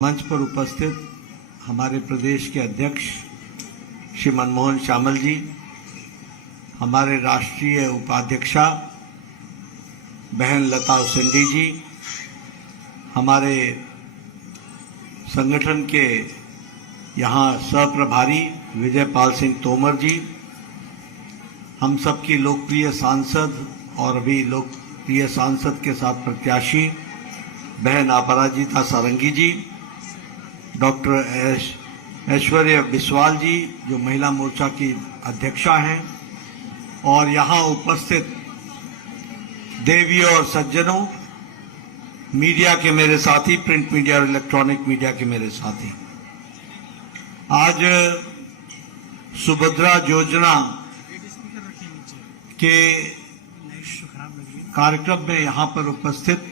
मंच पर उपस्थित हमारे प्रदेश के अध्यक्ष श्री मनमोहन श्यामल जी, हमारे राष्ट्रीय उपाध्यक्षा बहन लता उसेंडी जी, हमारे संगठन के यहाँ सहप्रभारी विजय पाल सिंह तोमर जी, हम सबकी लोकप्रिय सांसद और अभी लोकप्रिय सांसद के साथ प्रत्याशी बहन अपराजिता सारंगी जी, डॉक्टर ऐश्वर्या बिस्वाल जी जो महिला मोर्चा की अध्यक्षा हैं, और यहाँ उपस्थित देवियों और सज्जनों, मीडिया के मेरे साथी, प्रिंट मीडिया और इलेक्ट्रॉनिक मीडिया के मेरे साथी, आज सुभद्रा योजना के कार्यक्रम में यहाँ पर उपस्थित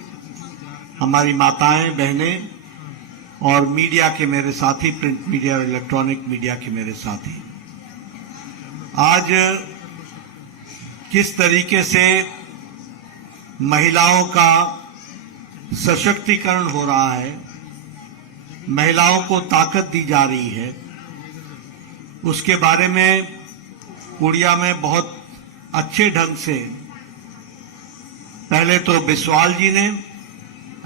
हमारी माताएं, बहनें और मीडिया के मेरे साथी, प्रिंट मीडिया और इलेक्ट्रॉनिक मीडिया के मेरे साथी, आज किस तरीके से महिलाओं का सशक्तिकरण हो रहा है, महिलाओं को ताकत दी जा रही है, उसके बारे में उड़िया में बहुत अच्छे ढंग से पहले तो बिस्वाल जी ने,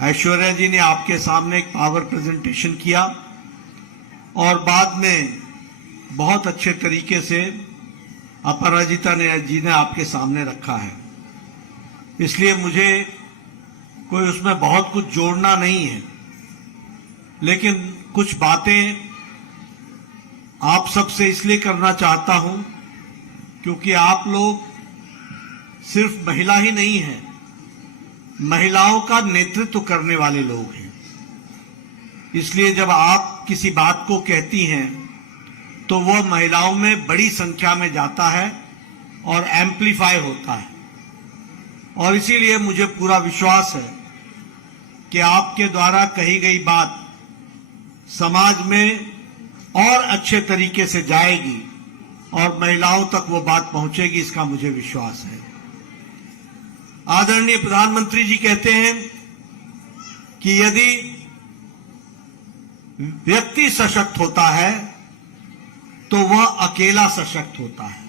ऐश्वर्या जी ने आपके सामने एक पावर प्रेजेंटेशन किया और बाद में बहुत अच्छे तरीके से अपराजिता जी ने आपके सामने रखा है। इसलिए मुझे कोई उसमें बहुत कुछ जोड़ना नहीं है, लेकिन कुछ बातें आप सबसे इसलिए करना चाहता हूं क्योंकि आप लोग सिर्फ महिला ही नहीं हैं, महिलाओं का नेतृत्व करने वाले लोग हैं। इसलिए जब आप किसी बात को कहती हैं तो वह महिलाओं में बड़ी संख्या में जाता है और एम्प्लीफाई होता है, और इसीलिए मुझे पूरा विश्वास है कि आपके द्वारा कही गई बात समाज में और अच्छे तरीके से जाएगी और महिलाओं तक वो बात पहुंचेगी, इसका मुझे विश्वास है। आदरणीय प्रधानमंत्री जी कहते हैं कि यदि व्यक्ति सशक्त होता है तो वह अकेला सशक्त होता है।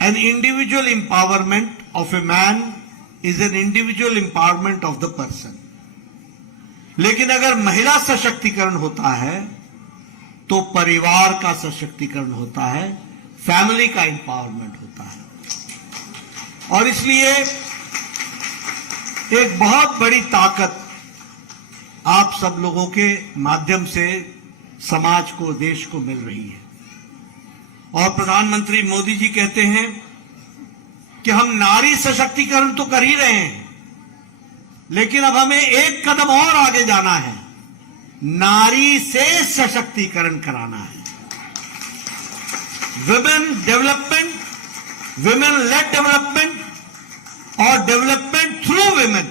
An individual empowerment of a man is an individual empowerment of the person. लेकिन अगर महिला सशक्तिकरण होता है तो परिवार का सशक्तिकरण होता है, फैमिली का एम्पावरमेंट होता है। और इसलिए एक बहुत बड़ी ताकत आप सब लोगों के माध्यम से समाज को, देश को मिल रही है। और प्रधानमंत्री मोदी जी कहते हैं कि हम नारी सशक्तिकरण तो कर ही रहे हैं, लेकिन अब हमें एक कदम और आगे जाना है, नारी से सशक्तिकरण कराना है। Women development, women lead development और डेवलपमेंट थ्रू विमेन,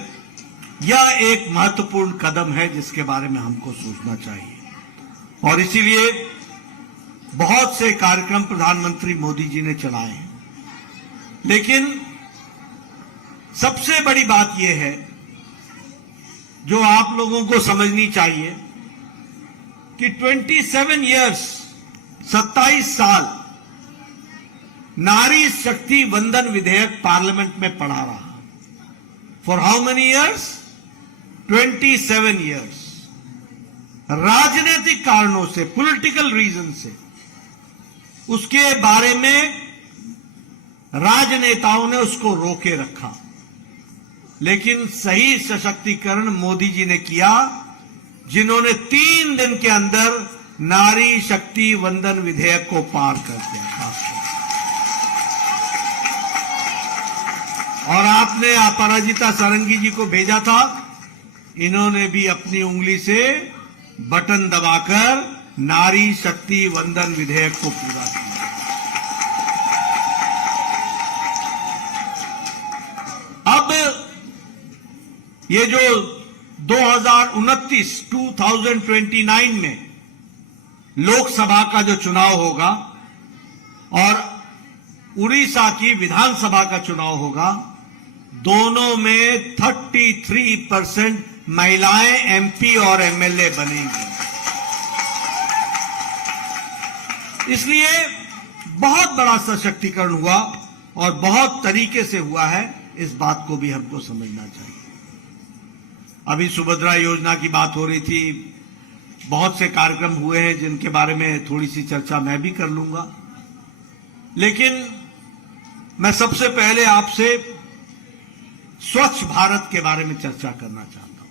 यह एक महत्वपूर्ण कदम है जिसके बारे में हमको सोचना चाहिए। और इसीलिए बहुत से कार्यक्रम प्रधानमंत्री मोदी जी ने चलाए हैं, लेकिन सबसे बड़ी बात यह है जो आप लोगों को समझनी चाहिए कि 27 इयर्स, 27 साल नारी शक्ति वंदन विधेयक पार्लियामेंट में पड़ा रहा। For how many years? 27 years. राजनीतिक कारणों से, पॉलिटिकल रीजन से उसके बारे में राजनेताओं ने उसको रोके रखा, लेकिन सही सशक्तिकरण मोदी जी ने किया, जिन्होंने 3 दिन के अंदर नारी शक्ति वंदन विधेयक को पार कर दिया। और आपने अपराजिता सारंगी जी को भेजा था, इन्होंने भी अपनी उंगली से बटन दबाकर नारी शक्ति वंदन विधेयक को पूरा किया। अब ये जो 2029 में लोकसभा का जो चुनाव होगा और उड़ीसा की विधानसभा का चुनाव होगा, दोनों में 33% महिलाएं एमपी और एमएलए बनेंगी। इसलिए बहुत बड़ा सशक्तिकरण हुआ और बहुत तरीके से हुआ है, इस बात को भी हमको समझना चाहिए। अभी सुभद्रा योजना की बात हो रही थी, बहुत से कार्यक्रम हुए हैं जिनके बारे में थोड़ी सी चर्चा मैं भी कर लूंगा, लेकिन मैं सबसे पहले आपसे स्वच्छ भारत के बारे में चर्चा करना चाहता हूं।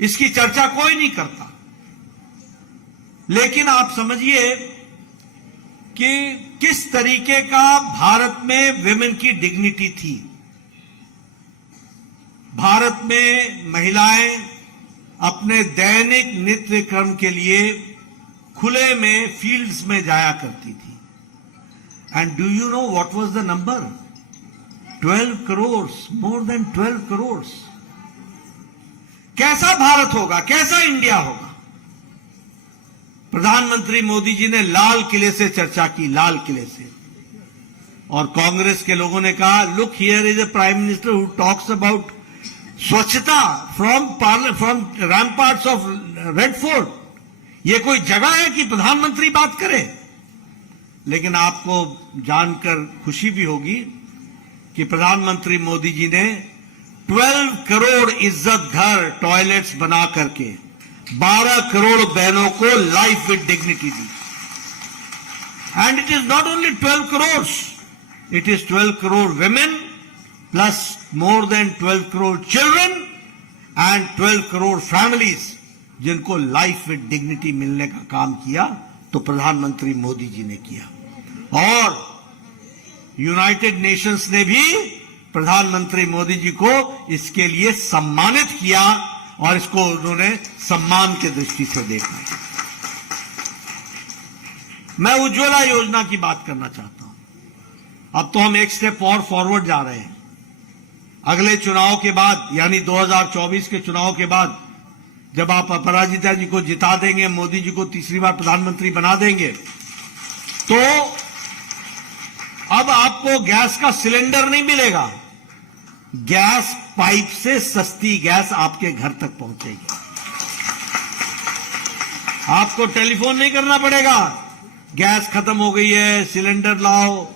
इसकी चर्चा कोई नहीं करता, लेकिन आप समझिए कि किस तरीके का भारत में विमेन की डिग्निटी थी। भारत में महिलाएं अपने दैनिक नित्य कर्म के लिए खुले में फील्ड्स में जाया करती थी। And do you know what was the number? 12 crore, more than 12 crore. कैसा भारत होगा, कैसा इंडिया होगा? प्रधानमंत्री मोदी जी ने लाल किले से चर्चा की, लाल किले से, और कांग्रेस के लोगों ने कहा, look here is a prime minister who talks about स्वच्छता फ्रॉम रैम्पार्ट्स ऑफ रेड फोर्ट। ये कोई जगह है कि प्रधानमंत्री बात करे? लेकिन आपको जानकर खुशी भी होगी कि प्रधानमंत्री मोदी जी ने 12 करोड़ इज्जत घर टॉयलेट्स बना करके 12 करोड़ बहनों को life with dignity the. And it is not only 12 crore, it is 12 crore women plus more than 12 crore children and 12 crore families जिनको लाइफ विद डिग्निटी मिलने का काम किया तो प्रधानमंत्री मोदी जी ने किया। और यूनाइटेड नेशंस ने भी प्रधानमंत्री मोदी जी को इसके लिए सम्मानित किया और इसको उन्होंने सम्मान की दृष्टि से देखा। मैं उज्ज्वला योजना की बात करना चाहता हूं। अब तो हम एक स्टेप और फॉरवर्ड जा रहे हैं। अगले चुनाव के बाद, यानी 2024 के चुनाव के बाद, जब आप अपराजिता जी को जिता देंगे, मोदी जी को तीसरी बार प्रधानमंत्री बना देंगे, तो अब आपको गैस का सिलेंडर नहीं मिलेगा, गैस पाइप से सस्ती गैस आपके घर तक पहुंचेगी। आपको टेलीफोन नहीं करना पड़ेगा, गैस खत्म हो गई है, सिलेंडर लाओ,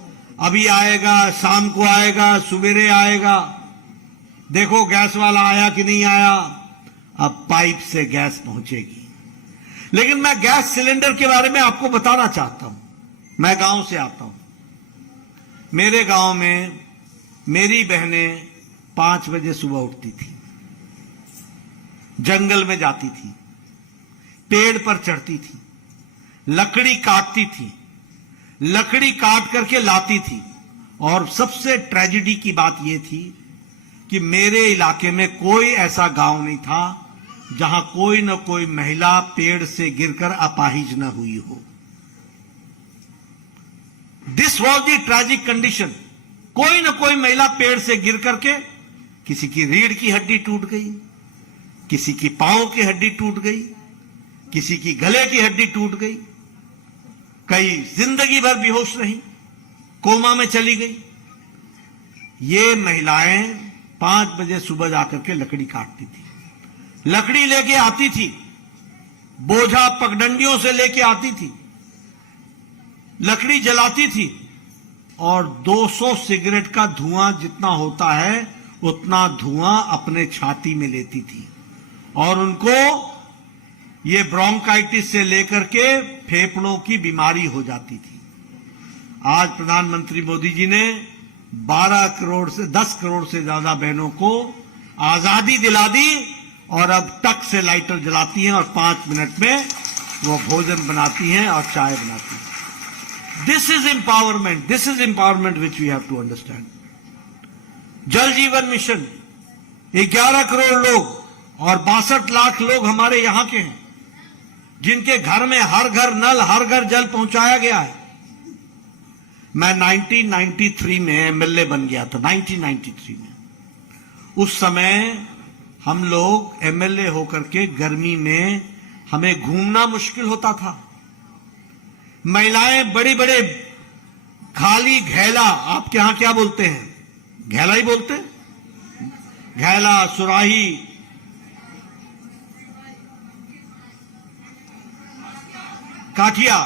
अभी आएगा, शाम को आएगा, सुबेरे आएगा, देखो गैस वाला आया कि नहीं आया। अब पाइप से गैस पहुंचेगी। लेकिन मैं गैस सिलेंडर के बारे में आपको बताना चाहता हूं। मैं गांव से आता हूं। मेरे गांव में मेरी बहनें 5 बजे सुबह उठती थी, जंगल में जाती थी, पेड़ पर चढ़ती थी, लकड़ी काटती थी, लकड़ी काट करके लाती थी। और सबसे ट्रेजेडी की बात यह थी कि मेरे इलाके में कोई ऐसा गांव नहीं था जहां कोई न कोई महिला पेड़ से गिरकर अपाहिज न हुई हो। This was the tragic condition. कोई न कोई महिला पेड़ से गिर करके, किसी की रीढ़ की हड्डी टूट गई, किसी की पांव की हड्डी टूट गई, किसी की गले की हड्डी टूट गई, कई जिंदगी भर बेहोश रही, कोमा में चली गई। ये महिलाएं 5 बजे सुबह जाकर के लकड़ी काटती थी, लकड़ी लेके आती थी, बोझा पगडंडियों से लेके आती थी, लकड़ी जलाती थी और 200 सिगरेट का धुआं जितना होता है उतना धुआं अपने छाती में लेती थी। और उनको ये ब्रोंकाइटिस से लेकर के फेफड़ों की बीमारी हो जाती थी। आज प्रधानमंत्री मोदी जी ने 12 करोड़ से 10 करोड़ से ज्यादा बहनों को आजादी दिला दी और अब टक से लाइटर जलाती हैं और 5 मिनट में वो भोजन बनाती हैं और चाय बनाती हैं। This is empowerment which we have to understand. Jal Jeevan mission, 11 crore लोग और 62 लाख लोग हमारे यहां के हैं जिनके घर में हर घर नल, हर घर जल पहुंचाया गया है। मैं 1993 में एमएलए बन गया था, 1993 में। उस समय हम लोग एमएलए होकर के गर्मी में हमें घूमना मुश्किल होता था। महिलाएं बड़े बड़े खाली घेला, आपके यहां क्या बोलते हैं? घेला ही बोलते हैं। घैला, सुराही, काठिया,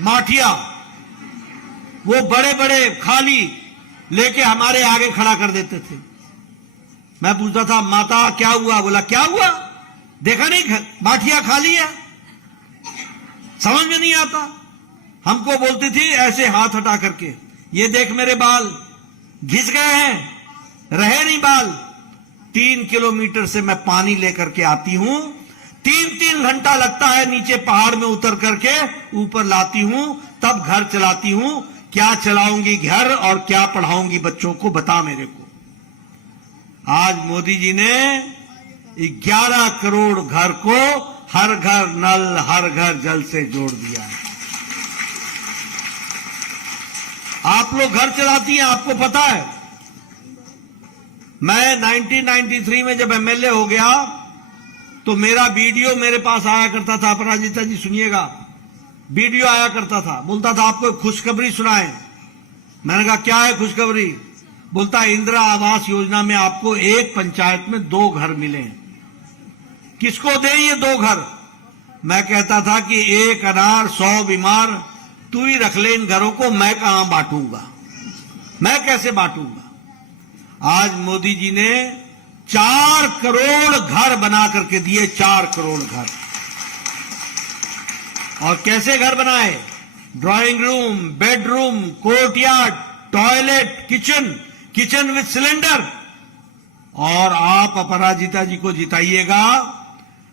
माठिया, वो बड़े बड़े खाली लेके हमारे आगे खड़ा कर देते थे। मैं पूछता था, माता क्या हुआ? बोला क्या हुआ, देखा नहीं माठिया खाली है? समझ में नहीं आता। हमको बोलती थी ऐसे हाथ हटा करके, ये देख मेरे बाल घिस गए हैं, रहे नहीं बाल। 3 किलोमीटर से मैं पानी लेकर के आती हूं, 3-3 घंटा लगता है नीचे पहाड़ में उतर करके ऊपर लाती हूं, तब घर चलाती हूं। क्या चलाऊंगी घर और क्या पढ़ाऊंगी बच्चों को, बता मेरे को। आज मोदी जी ने 11 करोड़ घर को हर घर नल, हर घर जल से जोड़ दिया है। आप लोग घर चलाती हैं, आपको पता है। मैं 1993 में जब एमएलए हो गया तो मेरा वीडियो मेरे पास आया करता था। अपराजिता जी सुनिएगा, वीडियो आया करता था, बोलता था आपको खुशखबरी सुनाएं। मैंने कहा क्या है खुशखबरी? बोलता इंदिरा आवास योजना में आपको एक पंचायत में 2 घर मिले। किसको दे ये 2 घर? मैं कहता था कि 1 अनार 100 बीमार, तू ही रख ले इन घरों को, मैं कहां बांटूंगा, मैं कैसे बांटूंगा। आज मोदी जी ने 4 करोड़ घर बना करके दिए, 4 करोड़ घर। और कैसे घर बनाए? Drawing room, bedroom, courtyard, toilet, kitchen with cylinder. और आप अपराजिता जी को जिताइएगा,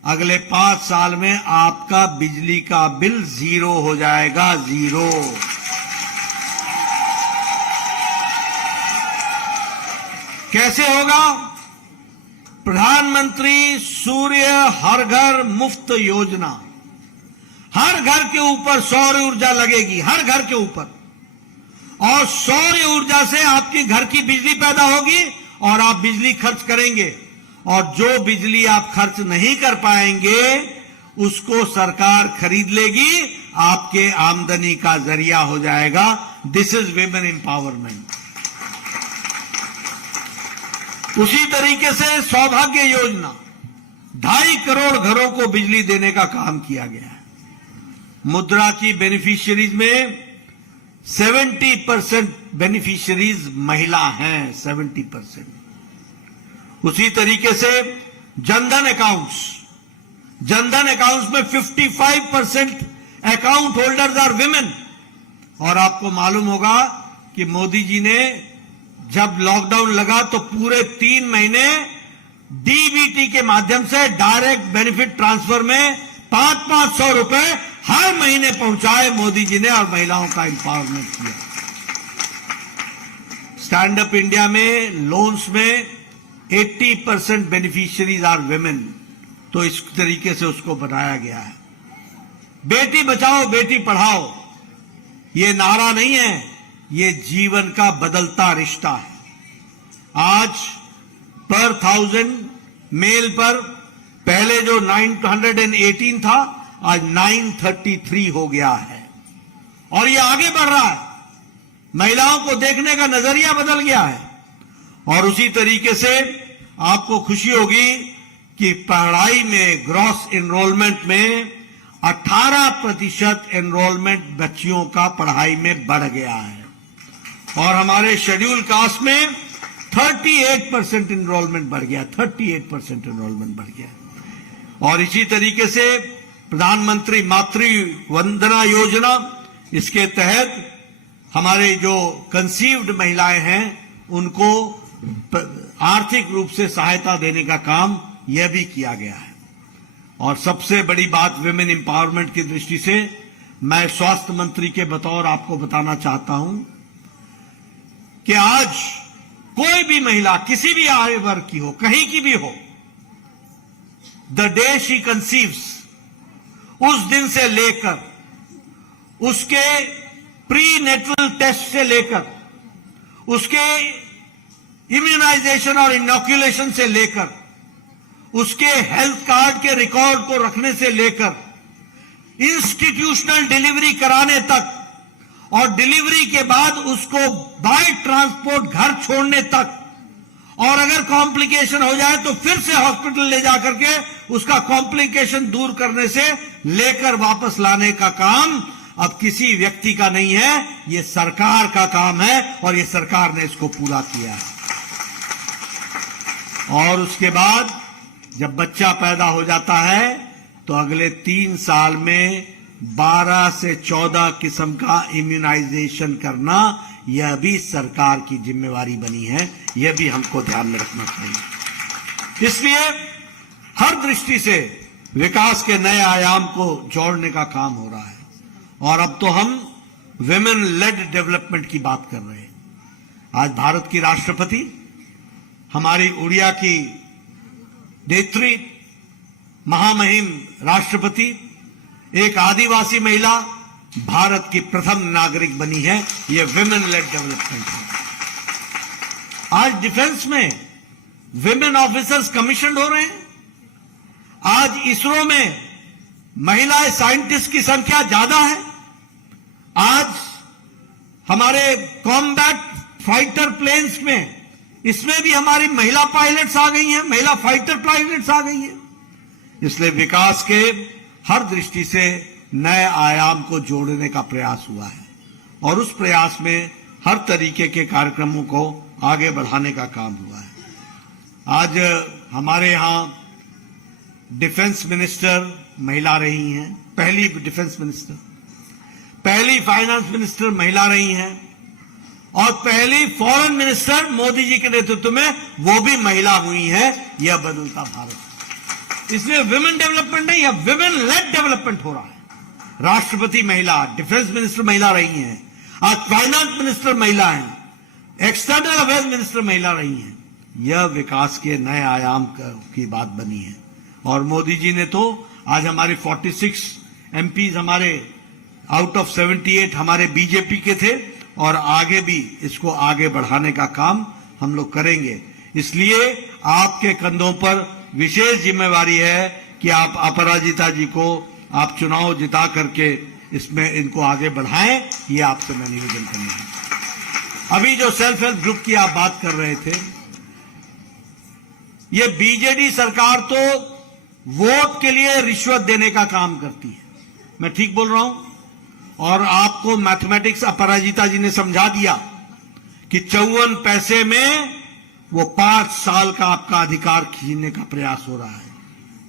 अगले 5 साल में आपका बिजली का बिल 0 हो जाएगा, 0। कैसे होगा? प्रधानमंत्री सूर्य हर घर मुफ्त योजना। हर घर के ऊपर सौर ऊर्जा लगेगी, हर घर के ऊपर। और सौर ऊर्जा से आपकी घर की बिजली पैदा होगी और आप बिजली खर्च करेंगे। और जो बिजली आप खर्च नहीं कर पाएंगे उसको सरकार खरीद लेगी, आपके आमदनी का जरिया हो जाएगा। This is women empowerment. उसी तरीके से सौभाग्य योजना, 2.5 करोड़ घरों को बिजली देने का काम किया गया है। मुद्रा की बेनिफिशियरीज में 70% बेनिफिशियरीज महिला हैं, 70%। उसी तरीके से जनधन अकाउंट्स में 55% अकाउंट होल्डर्स आर विमेन। और आपको मालूम होगा कि मोदी जी ने जब लॉकडाउन लगा तो पूरे 3 महीने डीबीटी के माध्यम से डायरेक्ट बेनिफिट ट्रांसफर में 500-500 रुपए हर महीने पहुंचाए मोदी जी ने, और महिलाओं का एम्पावरमेंट किया। स्टैंड अप इंडिया में लोन्स में 80% बेनिफिशियरीज आर विमेन। तो इस तरीके से उसको बनाया गया है। बेटी बचाओ बेटी पढ़ाओ, ये नारा नहीं है, ये जीवन का बदलता रिश्ता है। आज पर 1000 मेल पर पहले जो 918 था, आज 933 हो गया है। और ये आगे बढ़ रहा है, महिलाओं को देखने का नजरिया बदल गया है। और उसी तरीके से आपको खुशी होगी कि पढ़ाई में ग्रॉस एनरोलमेंट में 18% एनरोलमेंट बच्चियों का पढ़ाई में बढ़ गया है। और हमारे शेड्यूल कास्ट में 38% एनरोलमेंट बढ़ गया, 38% एनरोलमेंट बढ़ गया। और इसी तरीके से प्रधानमंत्री मातृ वंदना योजना, इसके तहत हमारे जो कंसीव्ड महिलाएं हैं उनको आर्थिक रूप से सहायता देने का काम यह भी किया गया है। और सबसे बड़ी बात विमेन एम्पावरमेंट की दृष्टि से मैं स्वास्थ्य मंत्री के बतौर आपको बताना चाहता हूं कि आज कोई भी महिला किसी भी आयु वर्ग की हो, कहीं की भी हो, द डे शी कंसीव्स, उस दिन से लेकर उसके प्री नेटल टेस्ट से लेकर उसके इम्यूनाइजेशन और इनॉक्यूलेशन से लेकर उसके हेल्थ कार्ड के रिकॉर्ड को रखने से लेकर इंस्टीट्यूशनल डिलीवरी कराने तक और डिलीवरी के बाद उसको बाय ट्रांसपोर्ट घर छोड़ने तक, और अगर कॉम्प्लिकेशन हो जाए तो फिर से हॉस्पिटल ले जाकर के उसका कॉम्प्लिकेशन दूर करने से लेकर वापस लाने का काम अब किसी व्यक्ति का नहीं है, ये सरकार का काम है और ये सरकार ने इसको पूरा किया है। और उसके बाद जब बच्चा पैदा हो जाता है तो अगले 3 साल में 12 से 14 किस्म का इम्यूनाइजेशन करना, यह भी सरकार की जिम्मेवारी बनी है, यह भी हमको ध्यान में रखना चाहिए। इसलिए हर दृष्टि से विकास के नए आयाम को जोड़ने का काम हो रहा है। और अब तो हम विमेन लेड डेवलपमेंट की बात कर रहे हैं। आज भारत की राष्ट्रपति, हमारी उड़िया की नेत्री, महामहिम राष्ट्रपति, एक आदिवासी महिला भारत की प्रथम नागरिक बनी है। यह विमेन लेड डेवलपमेंट है। आज डिफेंस में विमेन ऑफिसर्स कमीशन हो रहे हैं। आज इसरो में महिला साइंटिस्ट की संख्या ज्यादा है। आज हमारे कॉम्बैट फाइटर प्लेन्स में, इसमें भी हमारी महिला पायलट्स आ गई हैं, महिला फाइटर पायलट्स आ गई हैं। इसलिए विकास के हर दृष्टि से नए आयाम को जोड़ने का प्रयास हुआ है और उस प्रयास में हर तरीके के कार्यक्रमों को आगे बढ़ाने का काम हुआ है। आज हमारे यहां डिफेंस मिनिस्टर महिला रही हैं, पहली डिफेंस मिनिस्टर, पहली फाइनेंस मिनिस्टर महिला रही हैं और पहली फॉरेन मिनिस्टर मोदी जी के नेतृत्व में वो भी महिला हुई है। यह बदलता भारत। इसलिए विमेन डेवलपमेंट नहीं, यह विमेन लेड डेवलपमेंट हो रहा है। राष्ट्रपति महिला, डिफेंस मिनिस्टर महिला रही हैं, आज फाइनेंस मिनिस्टर महिला हैं, एक्सटर्नल अफेयर्स मिनिस्टर महिला रही हैं। यह विकास के नए आयाम की बात बनी है। और मोदी जी ने तो आज हमारे 46 एमपीज हमारे आउट ऑफ 78 हमारे बीजेपी के थे और आगे भी इसको आगे बढ़ाने का काम हम लोग करेंगे। इसलिए आपके कंधों पर विशेष जिम्मेवारी है कि आप अपराजिता जी को आप चुनाव जिता करके इसमें इनको आगे बढ़ाएं। ये आपसे मैं निवेदन करूंगा। अभी जो सेल्फ हेल्प ग्रुप की आप बात कर रहे थे, ये बीजेडी सरकार तो वोट के लिए रिश्वत देने का काम करती है। मैं ठीक बोल रहा हूं? और आपको मैथमेटिक्स अपराजिता जी ने समझा दिया कि 54 पैसे में वो 5 साल का आपका अधिकार खींचने का प्रयास हो रहा है।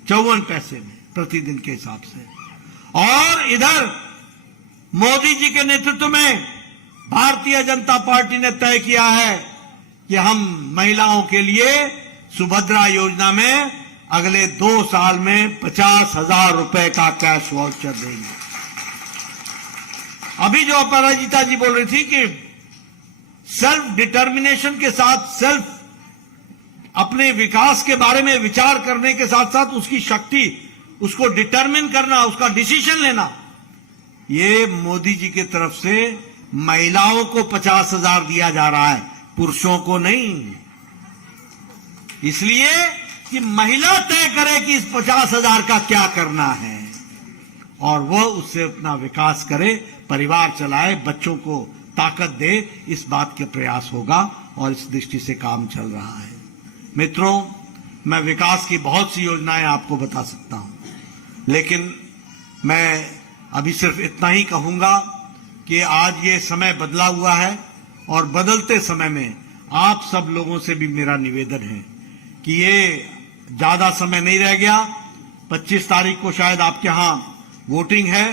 54 पैसे में प्रतिदिन के हिसाब से। और इधर मोदी जी के नेतृत्व में भारतीय जनता पार्टी ने तय किया है कि हम महिलाओं के लिए सुभद्रा योजना में अगले 2 साल में 50,000 रुपए का कैश वाउचर देंगे। अभी जो अपराजिता जी बोल रही थी कि सेल्फ डिटर्मिनेशन के साथ, सेल्फ अपने विकास के बारे में विचार करने के साथ साथ उसकी शक्ति, उसको डिटर्मिन करना, उसका डिसीजन लेना, ये मोदी जी की तरफ से महिलाओं को 50,000 दिया जा रहा है, पुरुषों को नहीं। इसलिए कि महिला तय करे कि इस 50,000 का क्या करना है और वह उससे अपना विकास करे, परिवार चलाए, बच्चों को ताकत दे, इस बात के प्रयास होगा और इस दृष्टि से काम चल रहा है। मित्रों, मैं विकास की बहुत सी योजनाएं आपको बता सकता हूं, लेकिन मैं अभी सिर्फ इतना ही कहूंगा कि आज ये समय बदला हुआ है और बदलते समय में आप सब लोगों से भी मेरा निवेदन है कि ये ज्यादा समय नहीं रह गया। 25 तारीख को शायद आपके यहां वोटिंग है।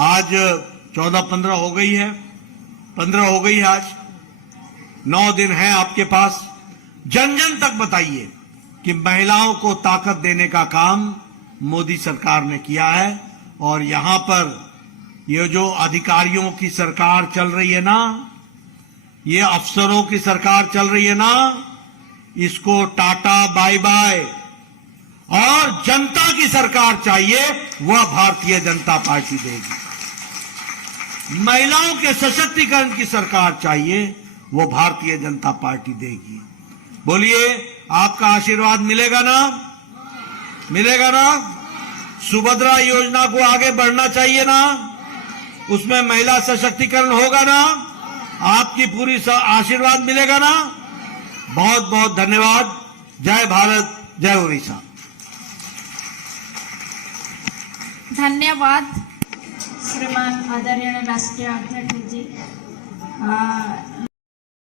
आज 14-15 हो गई है, 15 हो गई है, आज 9 दिन है आपके पास। जन जन तक बताइए कि महिलाओं को ताकत देने का काम मोदी सरकार ने किया है। और यहां पर ये जो अधिकारियों की सरकार चल रही है ना, ये अफसरों की सरकार चल रही है ना, इसको टाटा बाय बाय। और जनता की सरकार चाहिए, वह भारतीय जनता पार्टी देगी। महिलाओं के सशक्तिकरण की सरकार चाहिए, वो भारतीय जनता पार्टी देगी। बोलिए, आपका आशीर्वाद मिलेगा ना? मिलेगा ना? सुभद्रा योजना को आगे बढ़ना चाहिए ना? उसमें महिला सशक्तिकरण होगा ना? आपकी पूरी आशीर्वाद मिलेगा ना? बहुत बहुत धन्यवाद। जय भारत, जय उड़ीसा। धन्यवाद श्रीमान आदरणीय राष्ट्रीय अध्यक्ष जी।